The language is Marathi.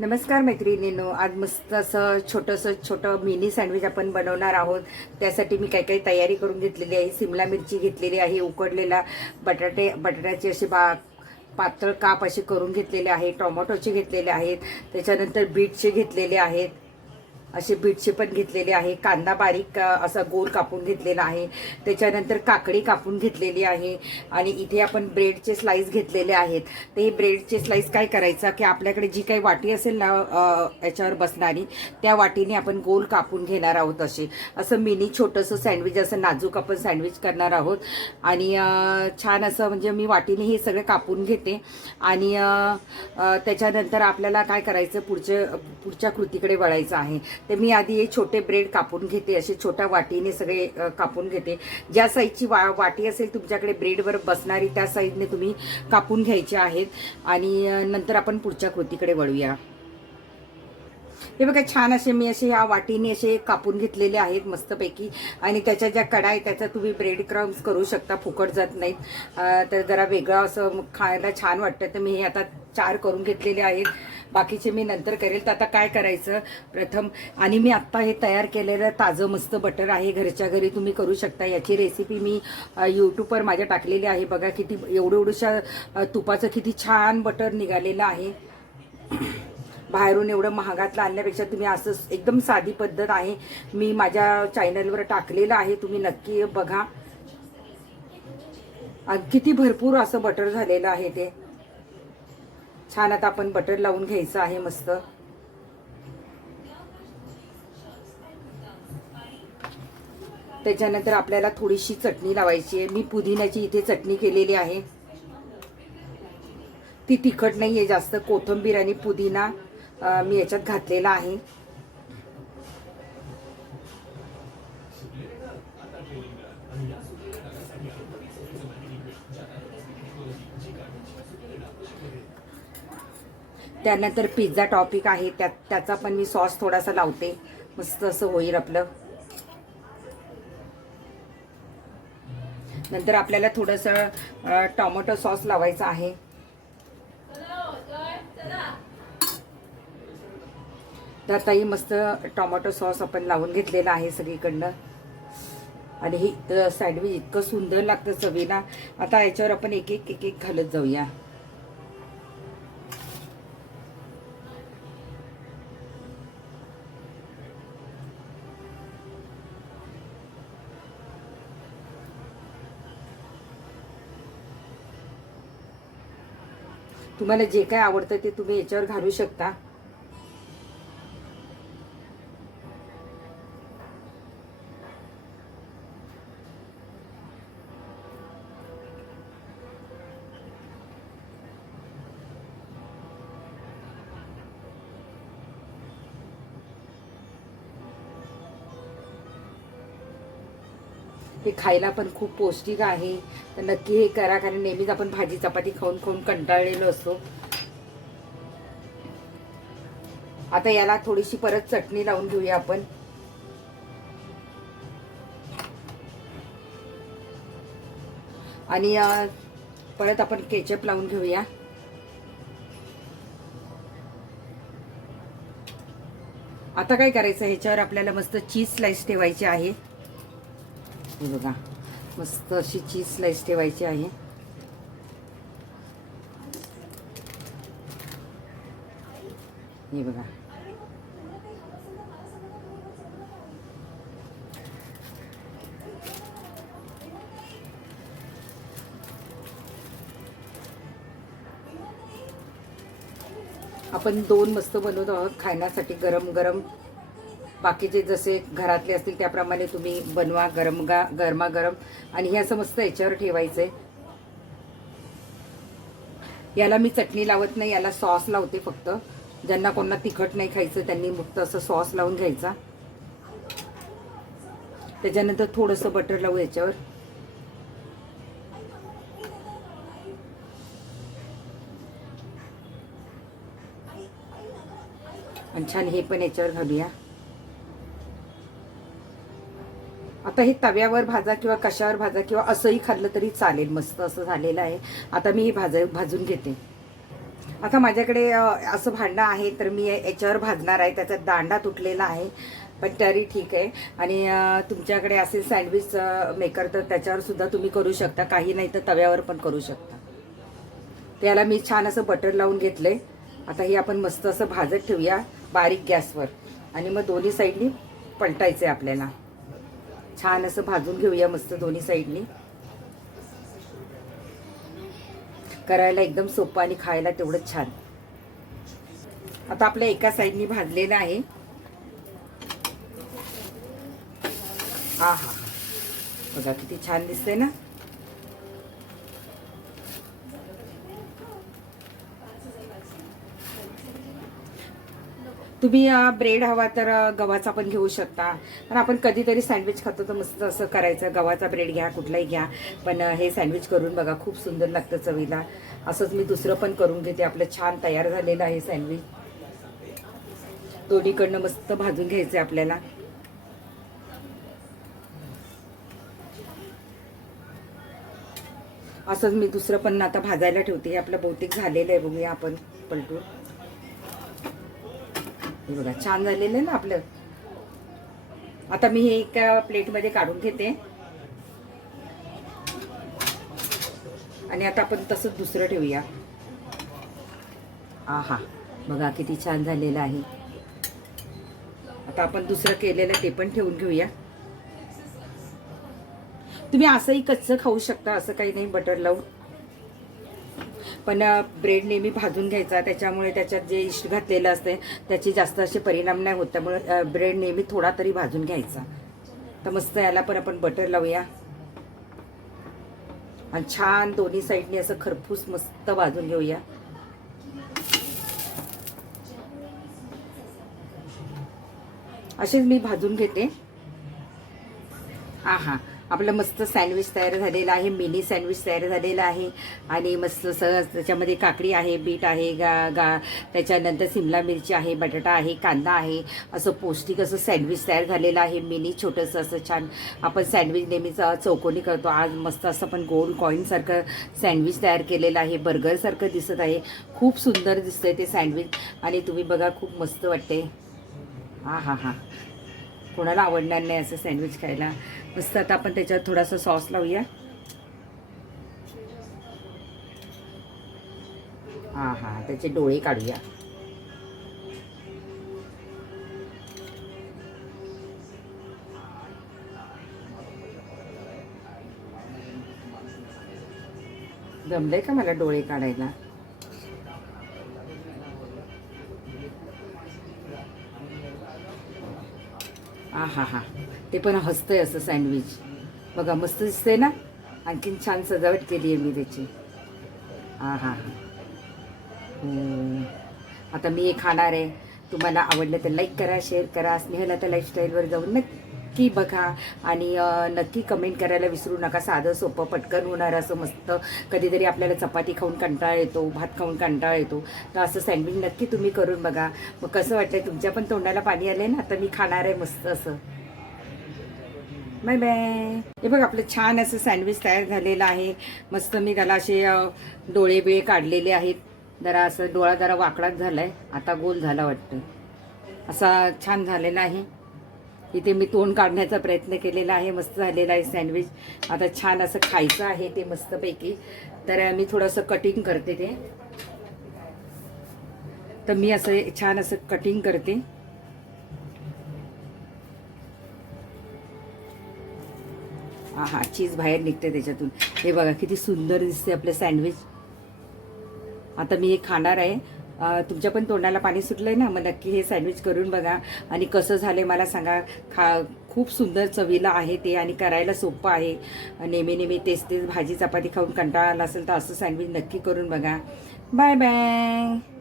नमस्कार मैत्रिणींनो आज मस्त असं छोटंसं छोटं मिनी सँडविच आपण बनवणार आहोत. त्यासाठी मी काही काही तयारी करून घेतलेली आहे. सिमला मिरची घेतलेली आहे उकडलेला बटाटे बटाट्याचे असे बा पातळ काप असे करून घेतलेले आहे टोमॅटोचे घेतलेले आहेत. त्याच्यानंतर बीटचे घेतलेले आहेत. असे बीटचे पण घेतलेले आहे. कांदा बारीक असा गोल कापून घेतलेला आहे. त्याच्यानंतर काकडी कापून घेतलेली आहे. आणि इथे आपण ब्रेडचे स्लाईस घेतलेले आहेत. ते हे ब्रेडचे स्लाईस काय करायचं? की आपल्याकडे जी काही वाटी असेल ना याच्यावर बसणारी त्या वाटीने आपण गोल कापून घेणार आहोत असे. असं मिनी छोटंसं सँडविच असं नाजूक आपण सँडविच करणार आहोत. आणि छान असं म्हणजे मी वाटीने हे सगळं कापून घेते. आणि त्याच्यानंतर आपल्याला काय करायचं? पुढचे पुढच्या कृतीकडे वळायचं आहे. तर मी आधी हे छोटे ब्रेड कापून घेते असे छोट्या वाटीने सगळे कापून घेते. ज्या साईजची वा वाटी असेल तुमच्याकडे ब्रेडवर बसणारी त्या साईजने तुम्ही कापून घ्यायचे आहेत. आणि नंतर आपण पुढच्या कृतीकडे वळूया. हे बघा छान असे मी असे या वाटीने असे कापून घेतलेले आहेत मस्तपैकी. आणि त्याच्या ज्या कडा आहेत त्याचा तुम्ही ब्रेड क्रम्स करू शकता फुकट जात नाहीत. तर जरा वेगळं असं खायला छान वाटतं. तर मी हे आता चार करून घेतलेले आहेत. बाकीचे मी नंतर करेल. तर आता काय करायचं? प्रथम आणि मी आत्ता हे तयार केलेलं ताजं मस्त बटर आहे. घरच्या घरी तुम्ही करू शकता. याची रेसिपी मी यूट्यूबवर माझ्या टाकलेली आहे. बघा किती एवढं एवढंशा तुपाचं किती छान बटर निघालेलं आहे. बाहेरून एवढं महागातलं आणण्यापेक्षा तुम्ही असं एकदम साधी पद्धत आहे. मी माझ्या चॅनलवर टाकलेलं आहे. तुम्ही नक्की बघा. किती भरपूर असं बटर झालेलं आहे ते. छान आता आपण बटर लावून घ्यायचं आहे मस्त. त्याच्यानंतर आपल्याला थोडीशी चटणी लावायची आहे. मी पुदिन्याची इथे चटणी केलेली आहे. ती तिखट नाही आहे जास्त कोथिंबीर आणि पुदिना मी याच्यात घातलेला आहे. त्यानंतर पिझ्झा टॉपिक आहे. त्यात त्याचा पण मी सॉस थोडासा लावते. मस्त असं होईल आपलं. नंतर आपल्याला थोडंसं टोमॅटो सॉस लावायचं आहे. तर आताही मस्त टोमॅटो सॉस आपण लावून घेतलेला आहे सगळीकडनं. आणि ही सँडविच इतकं सुंदर लागतं चवीला. आता याच्यावर आपण एक एक एक एक घालत जाऊया. तुम्हाला जे काय आवडतं ते तुम्ही याच्यावर घालू शकता. हे खायला पण खूप पौष्टिक आहे. तर नक्की हे करा कारण नेहमीच आपण भाजी चपाती खाऊन खाऊन कंटाळलेलो असतो. आता याला थोडीशी परत चटणी लावून घेऊया आपण. आणि परत आपण केचप लावून घेऊया. आता काय करायचं? ह्याच्यावर आपल्याला मस्त चीज स्लाइस ठेवायची आहे. हे बघा मस्त अशी चीज स्लाइस ठेवायची आहे. हे बघा. आपण दोन मस्त बनवत आहोत खाण्यासाठी गरम गरम बाकीचे जसे घरातले असतील त्याप्रमाणे तुम्ही बनवा गरम गा गरमागरम आणि हे असं मस्त याच्यावर ठेवायचंय. याला मी चटणी लावत नाही याला सॉस लावते फक्त. ज्यांना कोणाला तिखट नाही खायचं त्यांनी फक्त असं सॉस लावून घ्यायचा. त्याच्यानंतर थोडंसं बटर लावू याच्यावर. आणि छान हे पण याच्यावर घालूया. आता हे तव्यावर भाजा किंवा कशावर भाजा किंवा असंही खाल्लं तरी चालेल. मस्त असं झालेलं आहे. आता मी हे भाजा भाजून घेते. आता माझ्याकडे असं भांडं आहे तर मी याच्यावर भाजणार आहे. त्याचा दांडा तुटलेला आहे पण तरी ठीक आहे. आणि तुमच्याकडे असेल सँडविच मेकर तर त्याच्यावर सुद्धा तुम्ही करू शकता. काही नाही तर तव्यावर पण करू शकता. त्याला मी छान असं बटर लावून घेतलंय. आता हे आपण मस्त असं भाजत ठेवूया बारीक गॅसवर. आणि मग दोन्ही साईडनी पलटायचं आहे आपल्याला. छान असं भाजून घेऊया मस्त दोन्ही साईडनी. करायला एकदम सोपं आणि खायला तेवढंच छान. आता आपल्या एका साईडनी भाजलेलं आहे. हा हा बघा किती छान दिसतंय ना? तुम्ही ब्रेड हवा तर गव्हाचा पण घेऊ शकता. पण आपण कधीतरी सँडविच खातो तर मस्त असं करायचं. गव्हाचा ब्रेड घ्या कुठलाही घ्या. पण हे सँडविच करून बघा खूप सुंदर लागतं चवीला. असंच मी दुसरं पण करून घेते. आपलं छान तयार झालेलं आहे सँडविच दोन्हीकडनं मस्त भाजून घ्यायचं आहे आपल्याला. असंच मी दुसरं पण आता भाजायला ठेवते. हे आपलं बहुतेक झालेलं आहे. बघूया आपण पलटून. हे बघा छान झालेलं आहे ना आपलं. आता मी हे एका प्लेटमध्ये काढून घेते. आणि आता आपण तसंच दुसरं ठेवूया. आहा बघा किती छान झालेलं आहे. आता आपण दुसरं केलेलं ते पण ठेवून घेऊया. तुम्ही असंही कच्चं खाऊ शकता असं काही नाही बटर लावून. पण ब्रेड नेहमी भाजून घ्यायचा. त्याच्यामुळे त्याच्यात जे इष्ट घातलेलं असते त्याचे जास्त असे परिणाम नाही होत. त्यामुळे ब्रेड नेहमी थोडा तरी भाजून घ्यायचा. तर मस्त याला पण आपण बटर लावूया. आणि छान दोन्ही साईडनी असं खरपूस मस्त भाजून घेऊया. असेच मी भाजून घेते. हा हा. आपलं मस्त सँडविच तयार झालेलं आहे मिनी सँडविच तयार झालेलं आहे. आणि मस्त सहज त्याच्यामध्ये काकडी आहे बीट आहे गा गा त्याच्यानंतर सिमला मिरची आहे बटाटा आहे कांदा आहे. असं पौष्टिक असं सँडविच तयार झालेलं आहे मिनी छोटंसं असं छान आपण सँडविच नेहमीच चौकोनी करतो. आज मस्त असं पण गोल कॉईनसारखं सँडविच तयार केलेलं आहे बर्गरसारखं दिसत आहे. खूप सुंदर दिसतंय ते सँडविच आणि तुम्ही बघा खूप मस्त वाटते हां हां हां. कोणाला आवडणार नाही असं सँडविच खायला. मस्त आता आपण त्याच्यावर थोडासा सॉस लावूया. हा हा त्याचे डोळे काढूया. जमलंय का मला डोळे काढायला? आ हा हा ते पण हसतंय असं सँडविच बघा मस्त दिसतंय ना? आणखीन छान सजावट केली आहे मी त्याची. हा हा. हो आता मी हे खाणार आहे. तुम्हाला आवडलं तर लाईक करा शेअर करा. स्नेहला त्या लाईफस्टाईलवर जाऊन नक्की नक्की बघा. आणि नक्की कमेंट करायला विसरू नका. साधं सोपं पटकन होणार असं मस्त. कधीतरी आपल्याला चपाती खाऊन कंटाळा येतो भात खाऊन कंटाळा येतो. तर असं सँडविच नक्की तुम्ही करून बघा. मग कसं वाटतंय? तुमच्या पण तोंडाला पाणी आलंय ना? आता मी खाणार आहे मस्त असं. बाय बाय हे बघ आपलं छान असं सँडविच तयार झालेलं आहे. मस्त मी त्याला असे डोळे बिळे काढलेले आहेत. जरा असं डोळा जरा वाकडाच झाला आहे आता गोल झाला वाटतं. असा छान झालेला आहे. इथे मी तोंड काढण्याचा प्रयत्न केलेला आहे. मस्त झालेला आहे सँडविच आता छान असं खायचं आहे ते मस्तपैकी. तर मी थोडंसं कटिंग करते ते. तर मी असं छान असं कटिंग करते. हा हा चीज बाहेर निघते त्याच्यातून. हे बघा किती सुंदर दिसते आपलं सँडविच आता मी हे खाणार आहे. तुमच्या पण तोंडाला पाणी सुटलंय ना? मग नक्की हे सँडविच करून बघा. आणि कसं झालंय मला सांगा. खा खूप सुंदर चवीला आहे ते आणि करायला सोपं आहे. नेहमी नेहमी तेच तेच भाजी चपाती खाऊन कंटाळा आला असेल तर असं सँडविच नक्की करून बघा. Bye bye